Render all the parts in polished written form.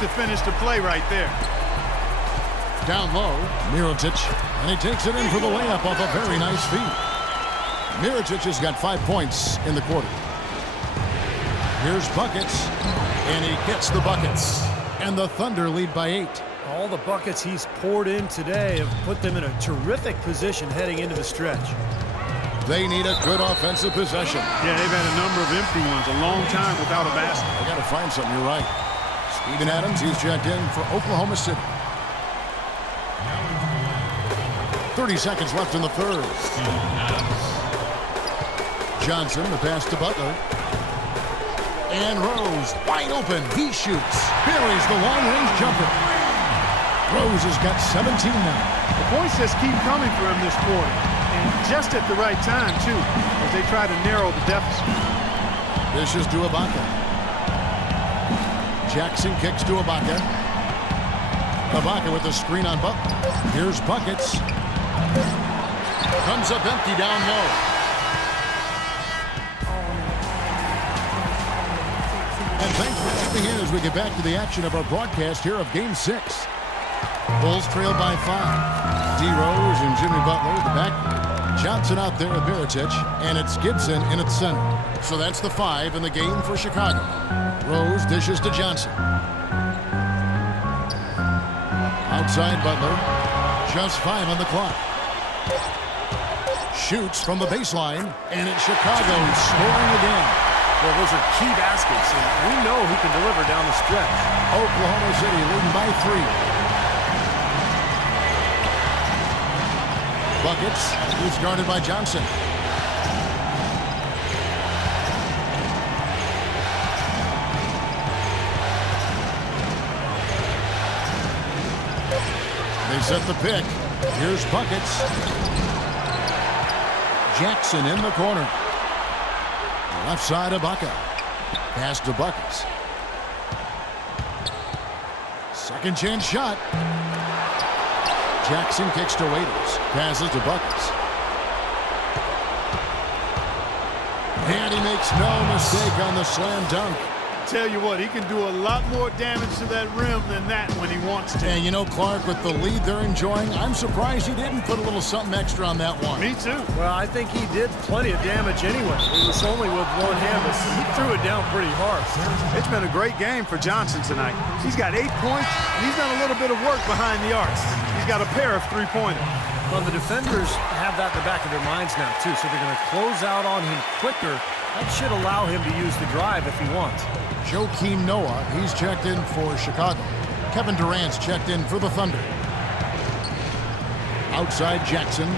to finish the play right there. Down low, Mirotic, and he takes it in for the layup off a very nice feed. Mirotic has got 5 points in the quarter. Here's buckets, and he gets the buckets. And the Thunder lead by 8. All the buckets he's poured in today have put them in a terrific position heading into the stretch. They need a good offensive possession. Yeah, they've had a number of empty ones, a long time without a basket. I got to find something, you're right. Steven Adams, he's checked in for Oklahoma City. 30 seconds left in the third. Johnson, the pass to Butler. And Rose, wide open. He shoots. Buries the long-range jumper. Rose has got 17 now. The points just keep coming for him this quarter. And just at the right time, too, as they try to narrow the deficit. This is to Ibaka. Jackson kicks to Ibaka. Ibaka with the screen on Butler. Here's buckets. Comes up empty down low. And thanks for tuning in as we get back to the action of our broadcast here of Game 6. Bulls trail by 5. D. Rose and Jimmy Butler at the back. Johnson out there with Mirotic, and it's Gibson in its center. So that's the 5 in the game for Chicago. Rose dishes to Johnson. Outside Butler. Just 5 on the clock. Shoots from the baseline, and it's Chicago scoring again. Well, those are key baskets, and we know he can deliver down the stretch. Oklahoma City leading by 3. Buckets, who's guarded by Johnson. They set the pick. Here's buckets. Jackson in the corner. Left side of Ibaka. Pass to buckets. Second chance shot. Jackson kicks to Waiters. Passes to buckets. And he makes no mistake on the slam dunk. Tell you what, he can do a lot more damage to that rim than that when he wants to. And you know, Clark, with the lead they're enjoying, I'm surprised he didn't put a little something extra on that one. Me too. Well, I think he did plenty of damage anyway. It was only with one hand, but he threw it down pretty hard. It's been a great game for Johnson tonight. He's got 8 points, and he's done a little bit of work behind the arc. He's got a pair of three-pointers. Well, the defenders have that in the back of their minds now, too, so they're going to close out on him quicker. That should allow him to use the drive if he wants. Joakim Noah, he's checked in for Chicago. Kevin Durant's checked in for the Thunder. Outside Jackson.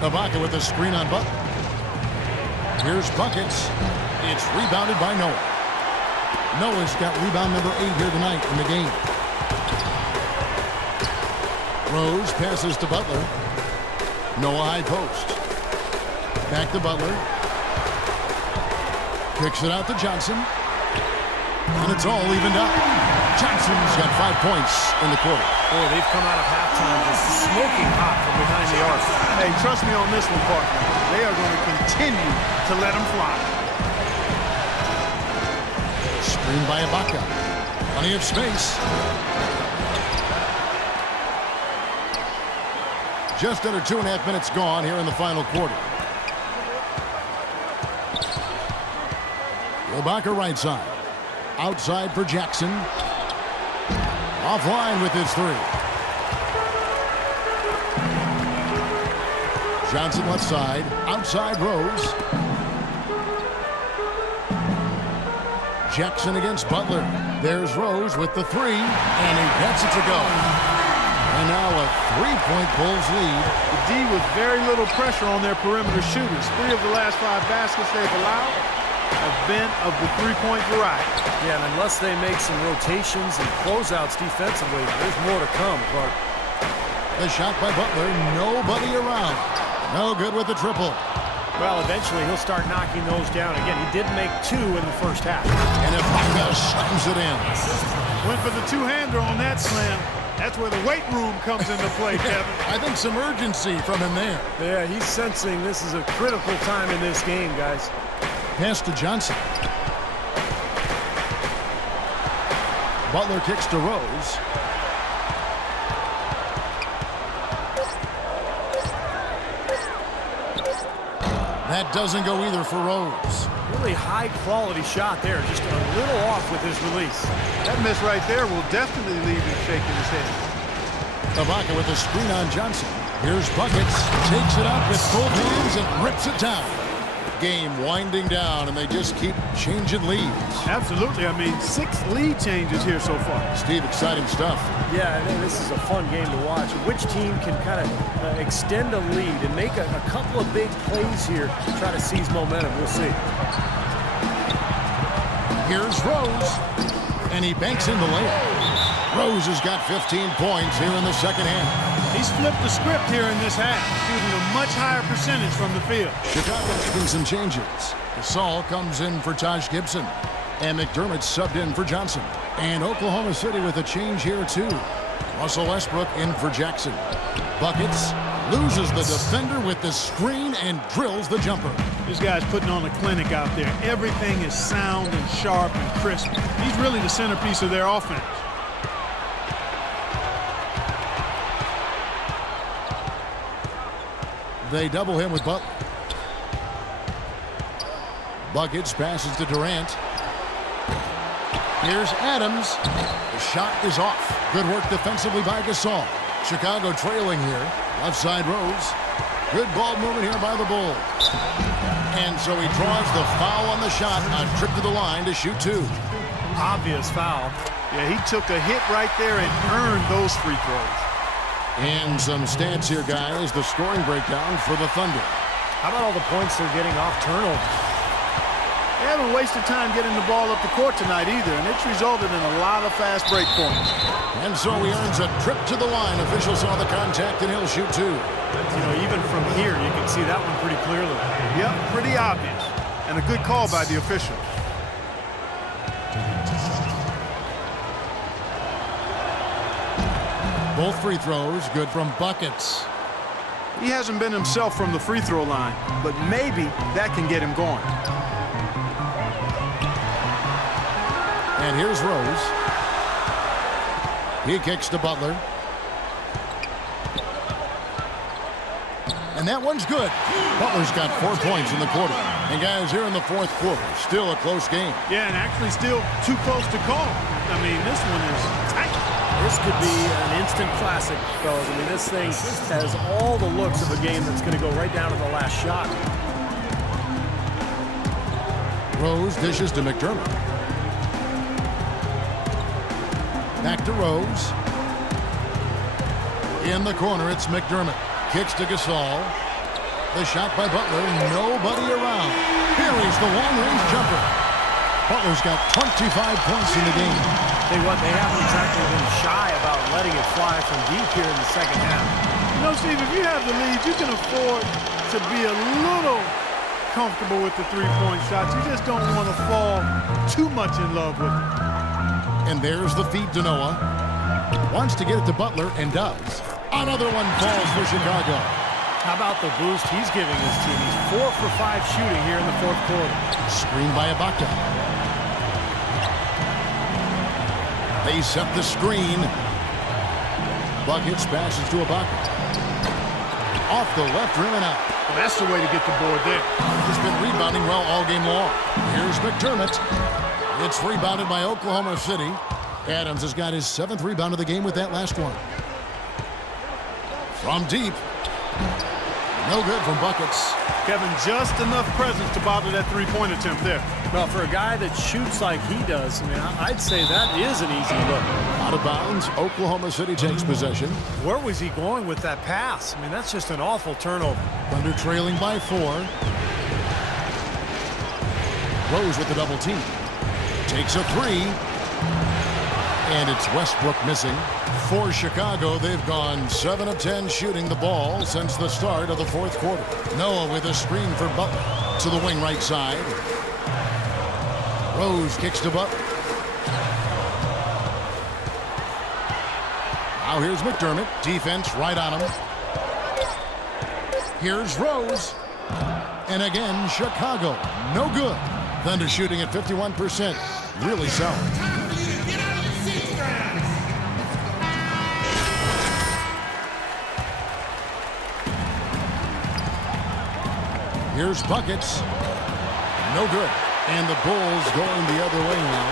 Ibaka with a screen on Butler. Here's buckets. It's rebounded by Noah. Noah's got rebound number 8 here tonight in the game. Rose passes to Butler. Noah high post. Back to Butler. Kicks it out to Johnson. And it's all evened up. Johnson's got 5 points in the quarter. Boy, they've come out of halftime just smoking hot from behind the arc. Hey, trust me on this one, partner. They are going to continue to let him fly. Screened by Ibaka. Plenty of space. Just under 2.5 minutes gone here in the final quarter. Ibaka right side. Outside for Jackson. Offline with his 3. Johnson left side. Outside Rose. Jackson against Butler. There's Rose with the 3. And he gets it to go. And now a 3-point Bulls lead. The D with very little pressure on their perimeter shooters. 3 of the last 5 baskets they've allowed have been of the 3-point variety. Yeah, and unless they make some rotations and closeouts defensively, there's more to come, Clark. The shot by Butler, nobody around. No good with the triple. Well, eventually he'll start knocking those down again. He did make 2 in the first half. And Ibaka slams it in. Went for the two-hander on that slam. That's where the weight room comes into play, Kevin. I think some urgency from him there. Yeah, he's sensing this is a critical time in this game, guys. Pass to Johnson. Butler kicks to Rose. That doesn't go either for Rose. Really high-quality shot there. Just a little off with his release. That miss right there will definitely leave him shaking his head. Ibaka with a screen on Johnson. Here's Buckets. Takes it up with both hands and rips it down. Game winding down, and they just keep changing leads. Absolutely. I mean, 6 lead changes here so far. Steve, exciting stuff. Yeah, I think this is a fun game to watch. Which team can kind of extend a lead and make a couple of big plays here to try to seize momentum? We'll see. Here's Rose, and he banks in the layup. Rose has got 15 points here in the second half. He's flipped the script here in this half, shooting a much higher percentage from the field. Chicago making some changes. Gasol comes in for Taj Gibson, and McDermott subbed in for Johnson. And Oklahoma City with a change here too. Russell Westbrook in for Jackson. Buckets loses the defender with the screen and drills the jumper. This guy's putting on a clinic out there. Everything is sound and sharp and crisp. He's really the centerpiece of their offense. They double him with Butler. Buckets passes to Durant. Here's Adams. The shot is off. Good work defensively by Gasol. Chicago trailing here. Left side Rose. Good ball movement here by the Bulls. And so he draws the foul on the shot. A trip to the line to shoot 2. Obvious foul. Yeah, he took a hit right there and earned those free throws. And some stats here, guys. The scoring breakdown for the Thunder. How about all the points they're getting off turnover? They haven't wasted time getting the ball up the court tonight either, and it's resulted in a lot of fast break points. And so he earns a trip to the line. Officials saw the contact, and he'll shoot 2. You know, even from here, you can see that one pretty clearly. Yep, pretty obvious. And a good call by the official. Both free throws good from Buckets. He hasn't been himself from the free throw line, but maybe that can get him going. And here's Rose. He kicks to Butler. And that one's good. Butler's got 4 points in the quarter. And guys, here in the fourth quarter, still a close game. Yeah, and actually still too close to call. I mean, this one is tight. This could be an instant classic, fellas. I mean, this thing has all the looks of a game that's going to go right down to the last shot. Rose dishes to McDermott. Back to Rose. In the corner, it's McDermott. Kicks to Gasol. The shot by Butler. Nobody around. Here is the long-range jumper. Butler's got 25 points in the game. Tell you what, they haven't exactly been shy about letting it fly from deep here in the second half. You know, Steve, if you have the lead, you can afford to be a little comfortable with the three-point shots. You just don't want to fall too much in love with it. And there's the feed to Noah. Wants to get it to Butler and does. Another one falls for Chicago. How about the boost he's giving his team? He's 4 for 5 shooting here in the fourth quarter. Screen by Ibaka. They set the screen. Buckets passes to Ibaka. Off the left rim and out. Well, that's the way to get the board there. He's been rebounding well all game long. Here's McDermott. It's rebounded by Oklahoma City. Adams has got his 7th rebound of the game with that last one. From deep. No good from Buckets. Kevin, just enough presence to bother that three-point attempt there. Well, for a guy that shoots like he does, I mean, I'd say that is an easy look. Out of bounds, Oklahoma City takes possession. Where was he going with that pass? I mean, that's just an awful turnover. Thunder trailing by 4. Rose with the double team. Takes a 3. And it's Westbrook missing. For Chicago, they've gone 7 of 10 shooting the ball since the start of the fourth quarter. Noah with a screen for Butler to the wing right side. Rose kicks to Butler. Now here's McDermott. Defense right on him. Here's Rose. And again, Chicago. No good. Thunder shooting at 51%. Really solid. Here's Buckets. No good. And the Bulls going the other way now.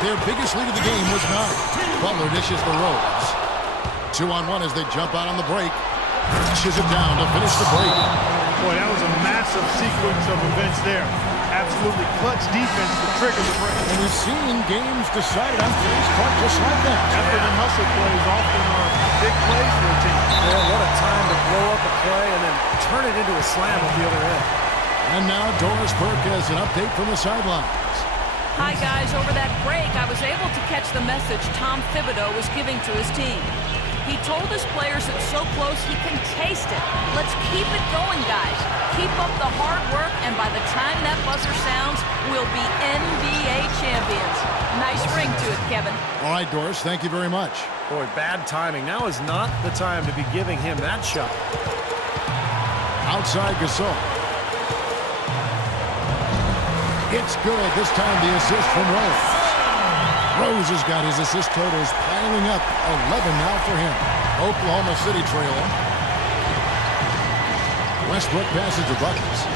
Their biggest lead of the game was 9. Butler dishes the Rose. 2-on-1 as they jump out on the break. Dishes it down to finish the break. Boy, that was a massive sequence of events there. Absolutely clutch defense to trigger the break. And we've seen games decided on today's part just like that. Effort and hustle plays often are big plays for a team. Yeah, what a time to blow up a play and then turn it into a slam at the other end. And now Doris Burke has an update from the sidelines. Hi, guys. Over that break, I was able to catch the message Tom Thibodeau was giving to his team. He told his players it's so close he can taste it. Let's keep it going, guys. Keep up the hard work, and by the time that buzzer sounds, we'll be NBA champions. Nice ring to it, Kevin. All right, Doris, thank you very much. Boy, bad timing. Now is not the time to be giving him that shot. Outside Gasol. It's good. This time the assist from Rose. Rose has got his assist totals piling up. 11 now for him. Oklahoma City trailing. Westbrook passes to Buckets.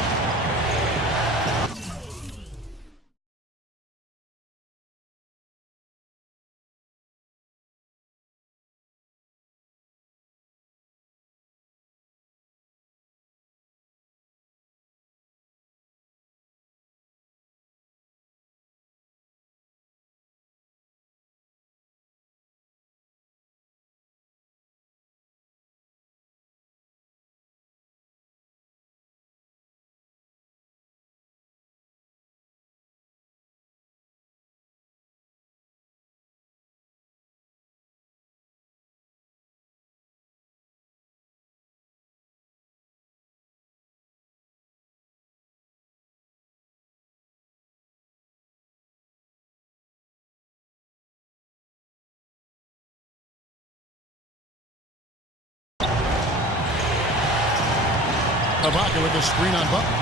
Ibaka with the screen on Butler.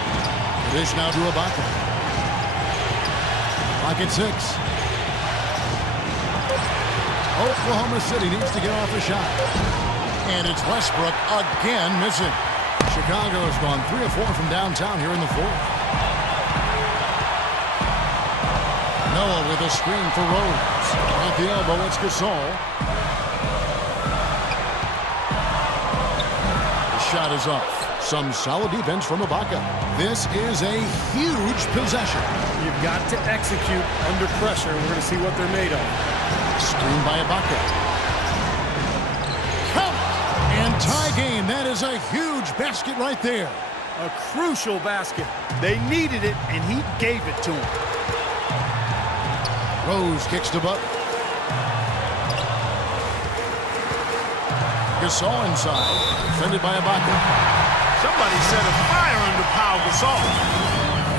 Dish now to Ibaka. Clock at 6. Oklahoma City needs to get off a shot. And it's Westbrook again missing. Chicago has gone 3 of 4 from downtown here in the fourth. Noah with a screen for Rose. At the elbow, it's Gasol. The shot is off. Some solid defense from Ibaka. This is a huge possession. You've got to execute under pressure. We're going to see what they're made of. Screen by Ibaka. Count! And tie game. That is a huge basket right there. A crucial basket. They needed it, and he gave it to them. Rose kicks to Butler. Gasol inside. Defended by Ibaka. Somebody set a fire under Pau Gasol.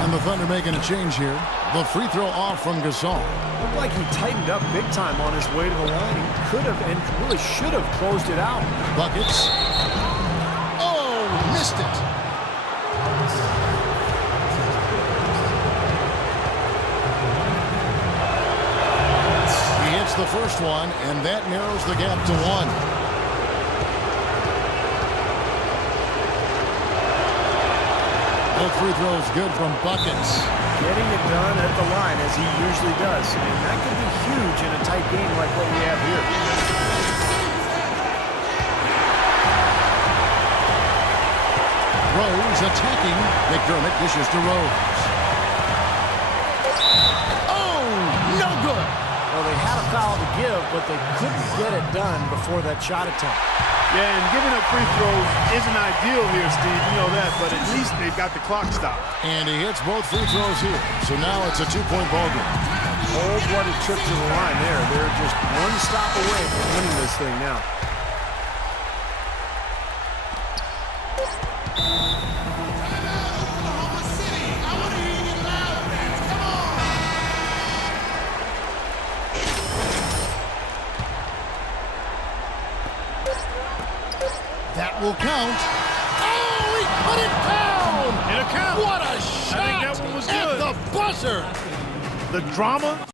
And the Thunder making a change here. The free throw off from Gasol. Looked like he tightened up big time on his way to the line. He could have and really should have closed it out. Buckets. Oh, missed it. He hits the first one, and that narrows the gap to 1. Both free throws good from Buckets. Getting it done at the line as he usually does. And that could be huge in a tight game like what we have here. Rose attacking. McDermott dishes to Rose. Oh, no good. Well, they had a foul to give, but they couldn't get it done before that shot attempt. Yeah, and giving up free throws isn't ideal here, Steve. You know that, but at least they've got the clock stopped. And he hits both free throws here. So now it's a 2-point ball game. Cold-blooded trip to the line there. They're just one stop away from winning this thing now. That will count. Oh, he put it down! And a count. What a shot! I think that one was At good. the buzzer! The drama